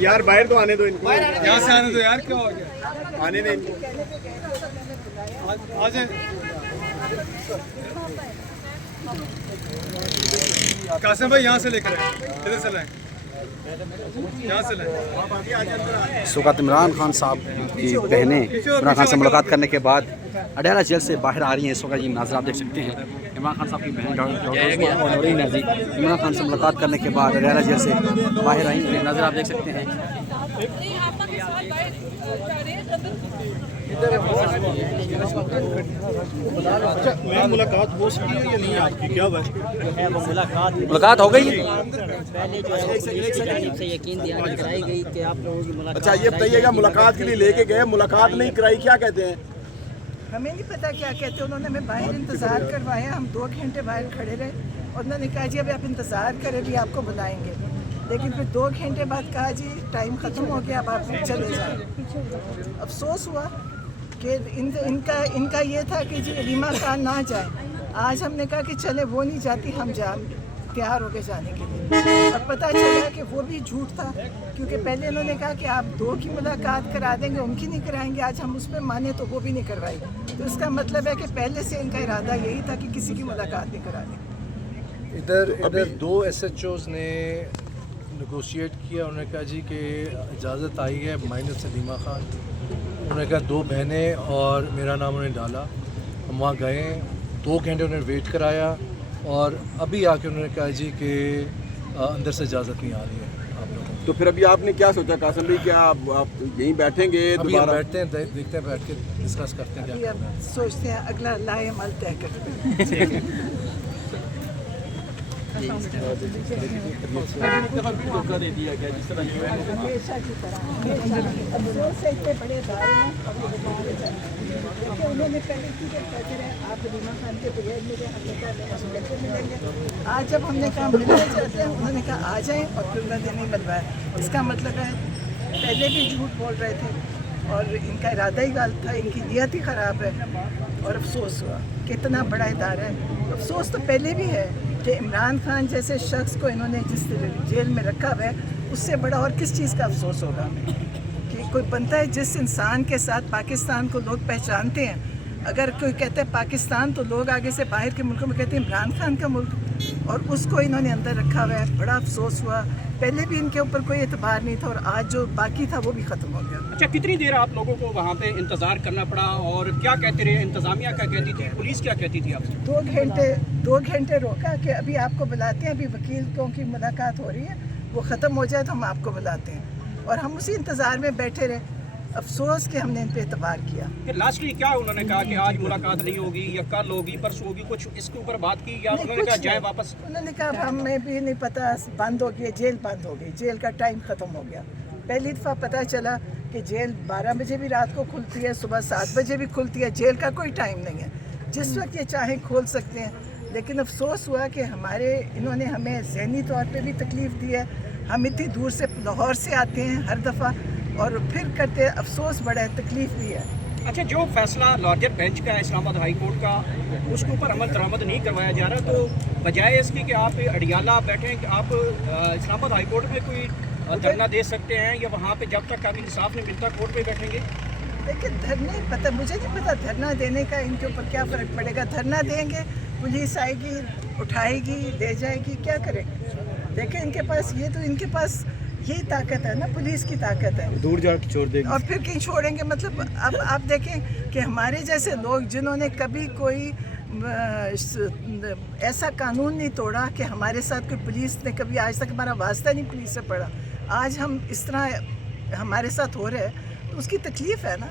यार बाहर तो आने दो इनको, यहाँ से आने दो यार, क्या हो गया? आने दो इनको। आ जाए कासिम भाई, यहाँ से लेकर आए, इधर से लाएं, यहाँ से लाएं। इस वक्त इमरान खान साहब की बहनें इमरान खान से मुलाकात करने के बाद अडयाला जेल से बाहर आ रही हैं। इस वक्त ये नाज़र आप देख सकते हैं, इमरान खान साहब की बहन नौरीन नाज़ी इमरान खान से मुलाकात करने के बाद अडयाला जेल से बाहर आई। ये नाज़र आप देख सकते हैं। मुलाकात हो सकती है या नहीं आपकी, क्या बात? मुलाकात हो गई। पहले जो से यकीन दिलाई गई कि आप लोगों की मुलाकात। अच्छा ये बताइएगा, मुलाकात के लिए लेके गए, मुलाकात नहीं कराई, क्या कहते हैं? हमें नहीं पता क्या कहते हैं। उन्होंने हमें बाहर इंतज़ार करवाया, हम 2 घंटे बाहर खड़े रहे और उन्होंने कहा जी अभी आप इंतज़ार करें, भी आपको बुलाएंगे। लेकिन फिर 2 घंटे बाद कहा जी टाइम ख़त्म हो गया, अब आप चले जाएं। अफसोस हुआ कि इनका ये था कि जी रीमा खान ना जाए। आज हमने कहा कि चले, वो नहीं जाती, हम तैयार हो गए जाने के लिए। और पता चला कि वो भी झूठ था, क्योंकि पहले इन्होंने कहा कि आप 2 की मुलाकात करा देंगे, उनकी नहीं कराएंगे। आज हम उस पर माने तो वो भी नहीं करवाई। तो इसका मतलब है कि पहले से इनका इरादा यही था कि किसी की मुलाकात नहीं करानी। इधर 2 SHOs ने नेगोशिएट किया। उन्होंने कहा जी कि इजाज़त आई है माइनस सलीमा खान। उन्होंने कहा 2 बहनें और मेरा नाम उन्होंने डाला। हम वहाँ गए, 2 घंटे उन्होंने वेट कराया और अभी आके उन्होंने कहा जी कि अंदर से इजाज़त नहीं आ रही है आप लोगों को। तो फिर अभी आपने क्या सोचा कासिम भाई, क्या आप यहीं बैठेंगे अभी हम दोबारा? बैठते हैं, देखते हैं, बैठ के डिस्कस करते हैं अभी क्या अब करना है। सोचते हैं अगला लाएमल तय करते हैं। धोखा दे दिया गया जिस तरह हमेशा की तरह अफसोस से इतने बड़े दाए हैं। उन्होंने पहले की कहते रहे आप रीमा खान के बगैर मिले, हमने कहा कैसे मिलेंगे। आज जब हमने कहा मिलना चाहते हैं, उन्होंने कहा आ जाएं और फिर उन्होंने नहीं मिलवाया। इसका मतलब है पहले भी झूठ बोल रहे थे और इनका इरादा ही गलत था, इनकी नीयत ही ख़राब है। और अफसोस हुआ कि इतना बड़ा इदारा है। अफसोस तो पहले भी है कि इमरान खान जैसे शख्स को इन्होंने जिस जेल में रखा हुआ है, उससे बड़ा और किस चीज़ का अफसोस होगा हमें कि कोई बनता है जिस इंसान के साथ पाकिस्तान को लोग पहचानते हैं। अगर कोई कहता है पाकिस्तान तो लोग आगे से बाहर के मुल्कों में कहते हैं इमरान खान का मुल्क, और उसको इन्होंने अंदर रखा हुआ है। बड़ा अफसोस हुआ। पहले भी इनके ऊपर कोई एतबार नहीं था और आज जो बाकी था वो भी ख़त्म हो गया। अच्छा, कितनी देर आप लोगों को वहाँ पे इंतज़ार करना पड़ा और क्या कहते रहे? इंतज़ामिया क्या कहती थी, पुलिस क्या कहती थी आपसे? 2 घंटे रोका कि अभी आपको बुलाते हैं, अभी वकीलों की मुलाकात हो रही है, वो ख़त्म हो जाए तो हम आपको बुलाते हैं। और हम उसी इंतज़ार में बैठे रहे। अफसोस कि हमने इन पे एतबार किया। फिर लास्टली क्या उन्होंने कहा कि आज मुलाकात नहीं होगी या कल होगी, परसों होगी, कुछ इसके ऊपर बात की या उन्होंने कहा जाए वापस? उन्होंने कहा हमें भी नहीं पता, बंद हो गई जेल, बंद हो गई जेल का टाइम ख़त्म हो गया। पहली दफ़ा पता चला कि जेल 12 बजे भी रात को खुलती है, सुबह 7 बजे भी खुलती है। जेल का कोई टाइम नहीं है, जिस वक्त ये चाहें खोल सकते हैं। लेकिन अफसोस हुआ कि इन्होंने हमें ज़हनी तौर पे भी तकलीफ़ दी है। हम इतनी दूर से लाहौर से आते हैं हर दफ़ा और फिर करते हैं, अफसोस बड़ा है, तकलीफ़ भी है। अच्छा, जो फैसला लार्जर बेंच का इस्लामाबाद हाई कोर्ट का, उसके ऊपर अमल दरामद नहीं करवाया जा रहा, तो बजाय इसके कि आप अडियाला बैठें, कि आप इस्लामाबाद हाई कोर्ट में कोई धरना दे सकते हैं या वहाँ पे जब तक काबिल इंसाफ नहीं मिलता कोर्ट पे बैठेंगे? लेकिन धरने पता, मुझे नहीं पता धरना देने का इनके ऊपर क्या फ़र्क पड़ेगा। धरना देंगे, पुलिस आएगी, उठाएगी, ले जाएगी, क्या करेंगे? देखें इनके पास इनके पास यही ताकत है ना, पुलिस की ताकत है। दूर जाकर छोड़ देंगे और फिर कहीं छोड़ेंगे। मतलब अब आप देखें कि हमारे जैसे लोग जिन्होंने कभी कोई ऐसा कानून नहीं तोड़ा कि हमारे साथ कोई पुलिस ने कभी आज तक हमारा वास्ता नहीं पुलिस से पड़ा, आज हम इस तरह हमारे साथ हो रहे हैं, तो उसकी तकलीफ़ है ना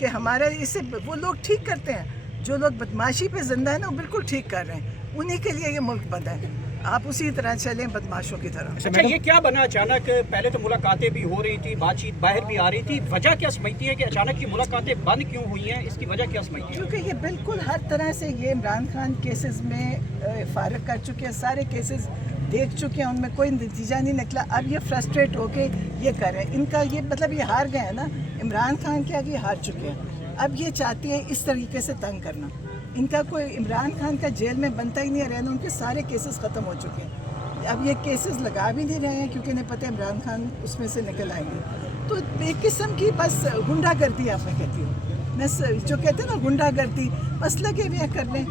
कि हमारे इसे वो लोग ठीक करते हैं। जो लोग बदमाशी पे जिंदा है ना, वो बिल्कुल ठीक कर रहे हैं। उन्हीं के लिए ये मुल्क बंद है। आप उसी तरह चलें बदमाशों की तरह। अच्छा, ये क्या बना अचानक? पहले तो मुलाकातें भी हो रही थी, बातचीत बाहर भी आ रही थी, वजह क्या समझती है कि अचानक ये मुलाकातें बंद क्यों हुई हैं? इसकी वजह क्या समझती है? क्योंकि ये बिल्कुल हर तरह से ये इमरान खान केसेस में फारग कर चुके हैं, सारे केसेस देख चुके हैं, उनमें कोई नतीजा नहीं निकला। अब ये फ्रस्ट्रेट होके ये कर रहे हैं। इनका ये मतलब ये हार गए हैं ना, इमरान खान के आगे हार चुके हैं। अब ये चाहती हैं इस तरीके से तंग करना। इनका कोई इमरान खान का जेल में बनता ही नहीं रहना, उनके सारे केसेस ख़त्म हो चुके हैं। अब ये केसेस लगा भी नहीं रहे हैं क्योंकि इन्हें पता है इमरान खान उसमें से निकल आएंगे। तो एक किस्म की बस गुंडागर्दी आप मैं कहती हूँ, बस जो कहते हैं ना गुंडागर्दी, बस लगे हुए कर लें।